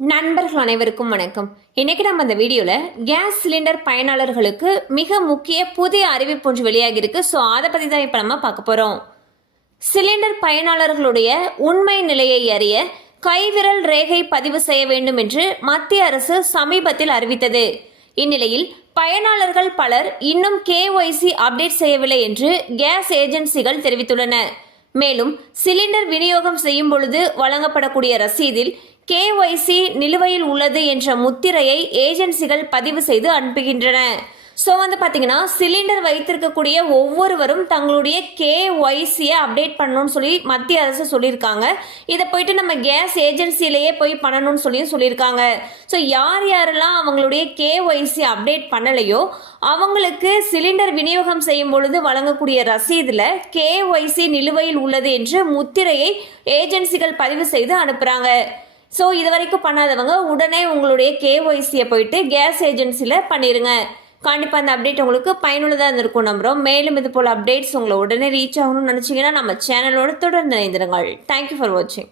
நண்பர்கள் அனைவருக்கும் வணக்கம். இன்னைக்கு நம்ம இந்த வீடியோல கேஸ் சிலிண்டர் பயனாளர்களுக்கு மிக முக்கிய புதிய அறிவிப்பு ஒன்று வெளியாகி இருக்கு. ஸோ அதை பத்தி தான் இப்ப நம்ம பார்க்க போறோம். சிலிண்டர் பயனாளர்களுடைய உண்மை நிலையை அறிய கைவிரல் ரேகை பதிவு செய்ய வேண்டும் என்று மத்திய அரசு சமீபத்தில் அறிவித்தது. இந்நிலையில் பயனாளர்கள் பலர் இன்னும் KYC அப்டேட் செய்யவில்லை என்று கேஸ் ஏஜென்சிகள் தெரிவித்துள்ளன. மேலும் சிலிண்டர் விநியோகம் செய்யும் பொழுது வழங்கப்படக்கூடிய ரசீதில் KYC நிலுவையில் உள்ளது என்ற முத்திரையை ஏஜென்சிகள் பதிவு செய்து அனுப்புகின்றன. ஸோ பார்த்தீங்கன்னா சிலிண்டர் வைத்திருக்கக்கூடிய ஒவ்வொருவரும் தங்களுடைய KYCயை அப்டேட் பண்ணணும்னு சொல்லி மத்திய அரசு சொல்லியிருக்காங்க. இதை போயிட்டு நம்ம கேஸ் ஏஜென்சிலேயே போய் பண்ணணும்னு சொல்லியிருக்காங்க. ஸோ யாரெல்லாம் அவங்களுடைய KYC அப்டேட் பண்ணலையோ அவங்களுக்கு சிலிண்டர் விநியோகம் செய்யும் பொழுது வழங்கக்கூடிய ரசீதில் KYC நிலுவையில் உள்ளது என்று முத்திரையை ஏஜென்சிகள் பதிவு செய்து அனுப்புகிறாங்க. ஸோ இது வரைக்கும் பண்ணாதவங்க உடனே உங்களுடைய KYCயை போயிட்டு கேஸ் ஏஜென்சியில் பண்ணிடுங்க. கண்டிப்பாக அந்த அப்டேட் உங்களுக்கு பயனுள்ளதாக இருந்திருக்கும் நம்புகிறோம். மேலும் இது போல் அப்டேட்ஸ் உங்களை உடனே ரீச் ஆகணும்னு நினச்சிங்கன்னா நம்ம சேனலோடு தொடர்ந்து இணைந்திருங்கள். தேங்க்யூ ஃபார் வாட்சிங்.